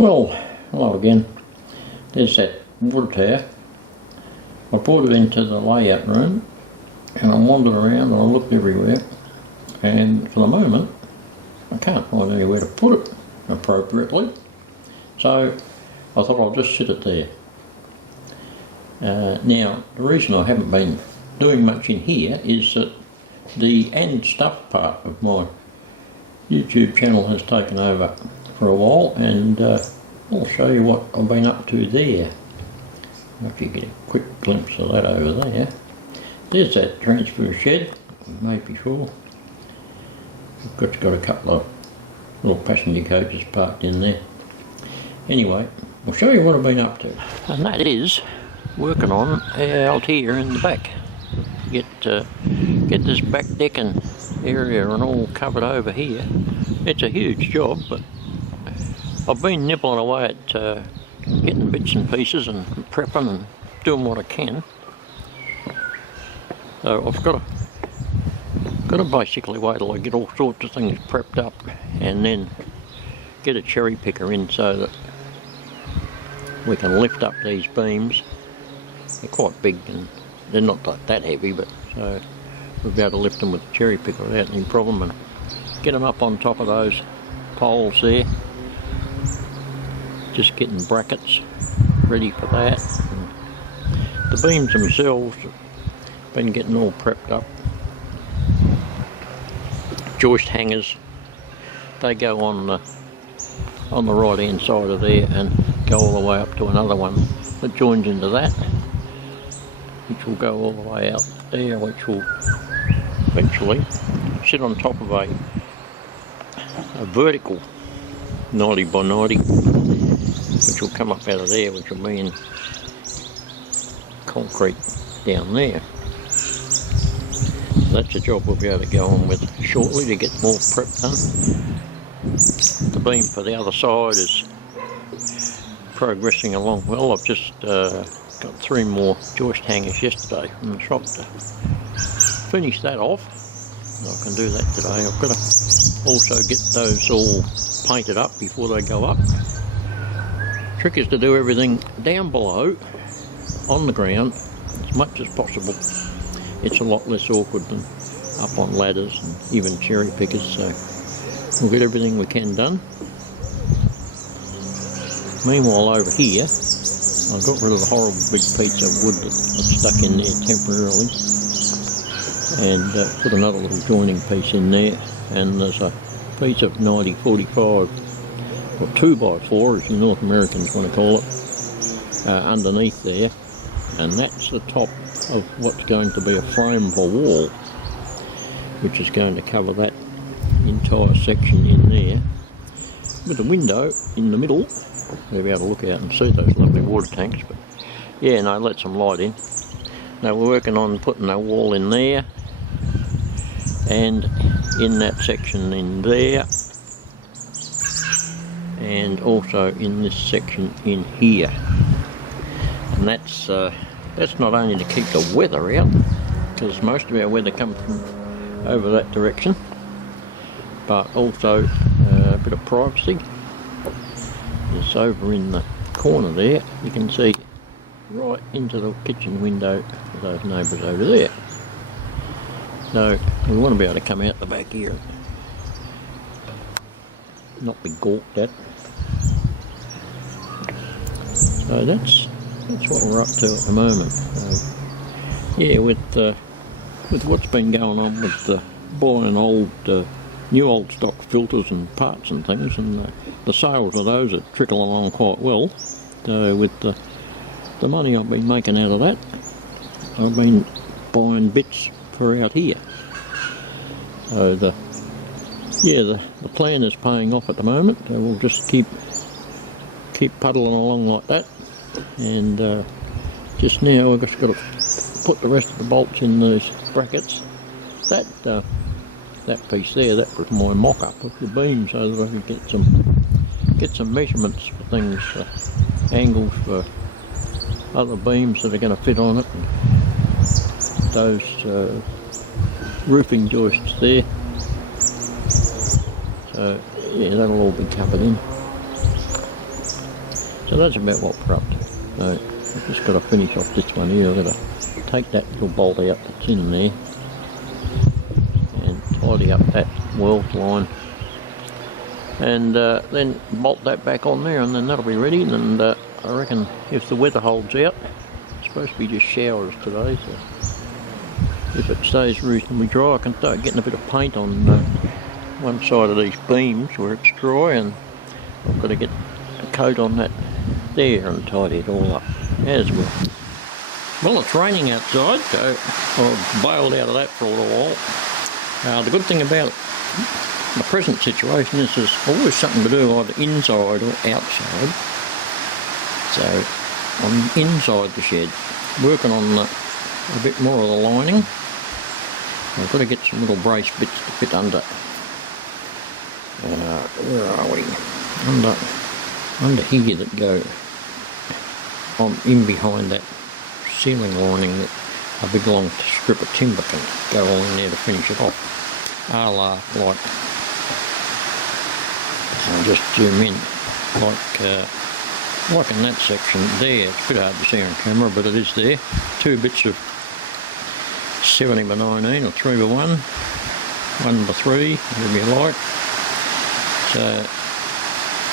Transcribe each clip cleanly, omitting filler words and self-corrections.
Well, hello again. There's that water tower. I brought it into the layout room and I wandered around and I looked everywhere, and for the moment I can't find anywhere to put it appropriately, so I thought I'll just sit it there. Now, the reason I haven't been doing much in here is that the and stuff part of my YouTube channel has taken over for a while, and I'll show you what I've been up to there. If you get a quick glimpse of that over there. There's that transfer shed, made before. I've got a couple of little passenger coaches parked in there. Anyway, I'll show you what I've been up to. And that is working on out here in the back. Get this back decking area and all covered over here. It's a huge job, but I've been nibbling away at getting bits and pieces and prepping and doing what I can. So I've got to basically wait till I get all sorts of things prepped up and then get a cherry picker in so that we can lift up these beams. They're quite big and they're not that heavy, but so we'll be able to lift them with the cherry picker without any problem and get them up on top of those poles there. Just getting brackets ready for that. And the beams themselves have been getting all prepped up. Joist hangers, they go on the right hand side of there and go all the way up to another one that joins into that, which will go all the way out there, which will eventually sit on top of a vertical 90 by 90, which will come up out of there, which will be in concrete down there. So that's a job we'll be able to go on with shortly to get more prep done. The beam for the other side is progressing along well. I've just got 3 more joist hangers yesterday from the shop to finish that off. I can do that today. I've got to also get those all painted up before they go up. Trick is to do everything down below on the ground as much as possible. It's a lot less awkward than up on ladders and even cherry pickers, so we'll get everything we can done. Meanwhile over here I got rid of the horrible big piece of wood that I've stuck in there temporarily and put another little joining piece in there, and there's a piece of 90-45 or 2x4 as you North Americans want to call it underneath there, and that's the top of what's going to be a frame for wall, which is going to cover that entire section in there with a window in the middle. We'll be able to look out and see those lovely water tanks, but yeah, no, let some light in. Now we're working on putting a wall in there and in that section in there, and also in this section in here. And that's not only to keep the weather out, because most of our weather comes from over that direction, but also a bit of privacy. It's over in the corner there. You can see right into the kitchen window of those neighbours over there. So we want to be able to come out the back here and not be gawked at. So that's what we're up to at the moment. So, yeah, with what's been going on with buying new old stock filters and parts and things, and the sales of those that trickle along quite well. So with the money I've been making out of that, I've been buying bits for out here. So the plan is paying off at the moment. So we'll just keep puddling along like that, and just now I've just got to put the rest of the bolts in those brackets. That piece there, that was my mock-up of the beam, so that I could get some measurements for things, angles for other beams that are going to fit on it, and those roofing joists there. So yeah, that'll all be covered in. So that's about what we're up to. So I've just got to finish off this one here. I've got to take that little bolt out that's in there and tidy up that weld line, and then bolt that back on there, and then that'll be ready. And I reckon if the weather holds out, it's supposed to be just showers today, so if it stays reasonably dry I can start getting a bit of paint on one side of these beams where it's dry, and I've got to get a coat on that there and tidy it all up as well. Well, it's raining outside, so I've bailed out of that for a little while. The good thing about the present situation is there's always something to do either inside or outside. So I'm inside the shed working on a bit more of the lining. I've got to get some little brace bits to fit under. Where are we? Under here that go on in behind that ceiling lining that a big long strip of timber can go on in there to finish it off. Like, I'll just zoom in, like in that section there. It's a bit hard to see on camera, but it is there. 2 bits of 70x19 or 3x1, 1x3, whatever you like. So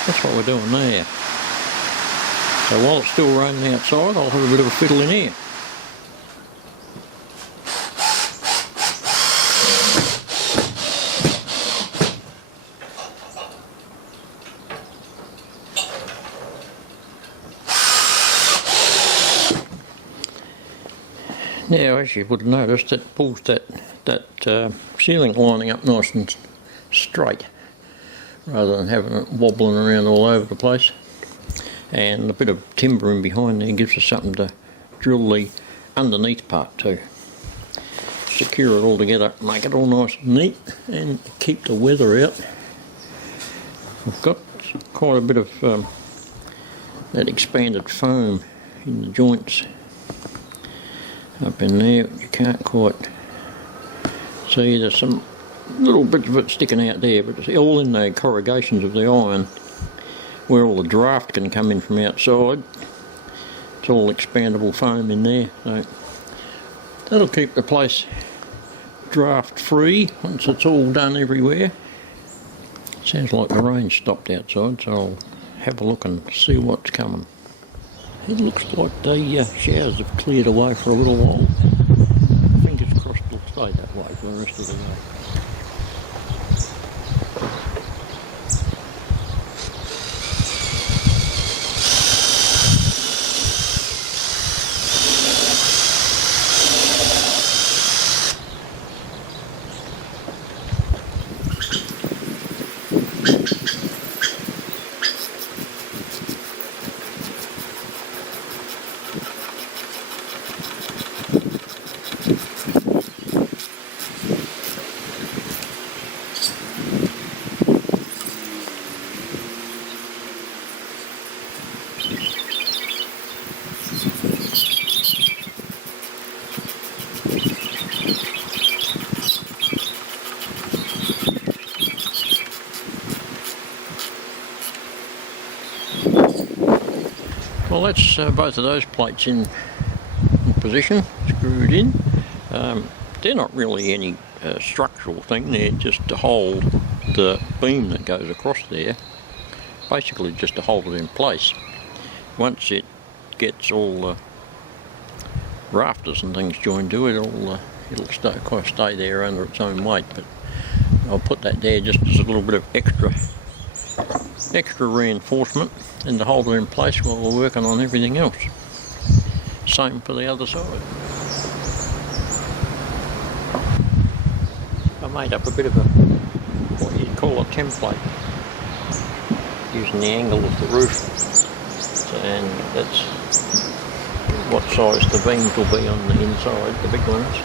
that's what we're doing there. So while it's still raining outside, I'll have a bit of a fiddle in here. Now, as you would have noticed, it pulls that ceiling lining up nice and straight, rather than having it wobbling around all over the place. And a bit of timber in behind there gives us something to drill the underneath part to. Secure it all together, make it all nice and neat, and keep the weather out. I've got quite a bit of that expanded foam in the joints up in there. You can't quite see, there's some little bits of it sticking out there, but it's all in the corrugations of the iron where all the draft can come in from outside. It's all expandable foam in there, so that'll keep the place draft free once it's all done everywhere. Sounds like the rain stopped outside, so I'll have a look and see what's coming. It looks like the showers have cleared away for a little while. Fingers crossed it'll stay that way for the rest of the day. Well, that's both of those plates in position, screwed in. They're not really any structural thing, they're just to hold the beam that goes across there, basically just to hold it in place. Once it gets all the rafters and things joined to it, it'll stay there under its own weight, but I'll put that there just as a little bit of extra reinforcement and to hold it in place while we're working on everything else. Same for the other side. I made up a bit of what you'd call a template using the angle of the roof, and that's what size the beams will be on the inside, the big ones,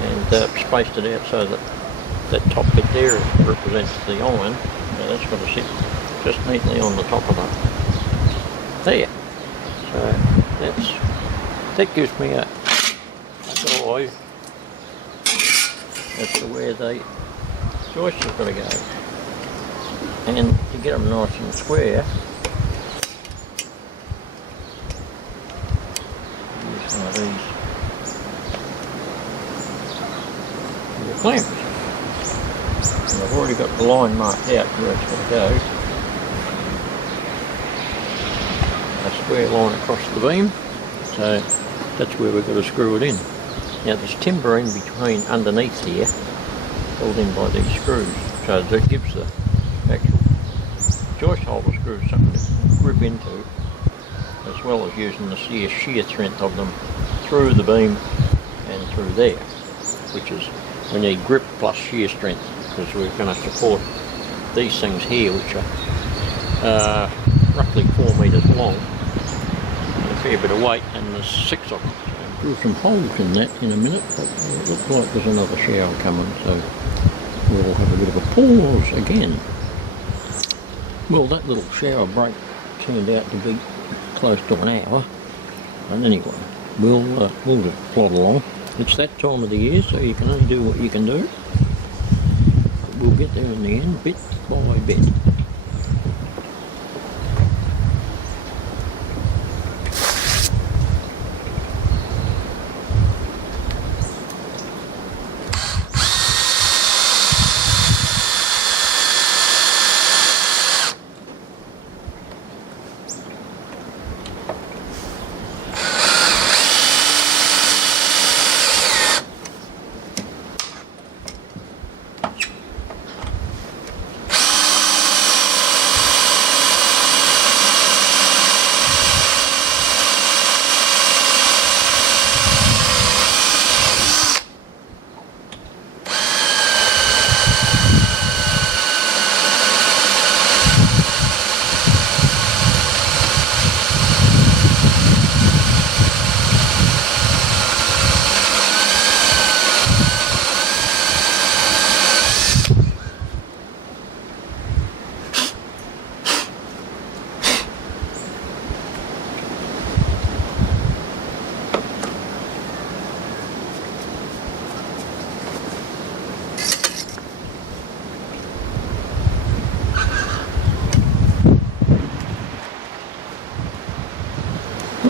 and spaced it out so that that top bit there represents the iron. So that's got to sit just neatly on the top of that there. So that gives me a guide as to where the joists have got to go. And to get them nice and square, some of these little clamps. And I've already got the line marked out where it's going to go. A square line across the beam, so that's where we've got to screw it in. Now there's timber in between underneath here, held in by these screws, so that gives the actual joist holder screws something to grip into, as well as using the shear strength of them through the beam and through there, which is, we need grip plus shear strength, because we're going to support these things here, which are roughly 4 metres long, and a fair bit of weight, and there's 6 of them. So drill some holes in that in a minute, but it looks like there's another shower coming, so we'll have a bit of a pause again. Well, that little shower break turned out to be close to an hour, and anyway, we'll just plod along. It's that time of the year, so you can only do what you can do. But we'll get there in the end, bit by bit.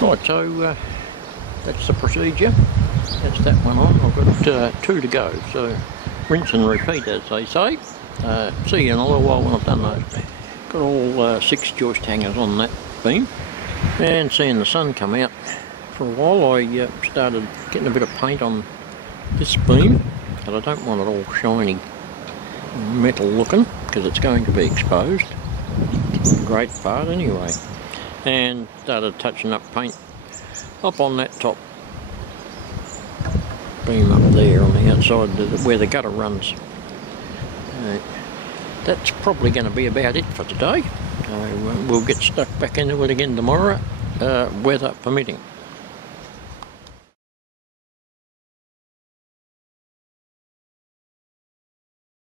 Right, so that's the procedure. That's that one on. I've got 2 to go, so rinse and repeat, as they say. See you in a little while when I've done those. Got all 6 joist hangers on that beam, and seeing the sun come out for a while, I started getting a bit of paint on this beam, but I don't want it all shiny metal looking, because it's going to be exposed, great part anyway. And started touching up paint up on that top beam up there on the outside where the gutter runs. That's probably going to be about it for today. We'll get stuck back into it again tomorrow, weather permitting.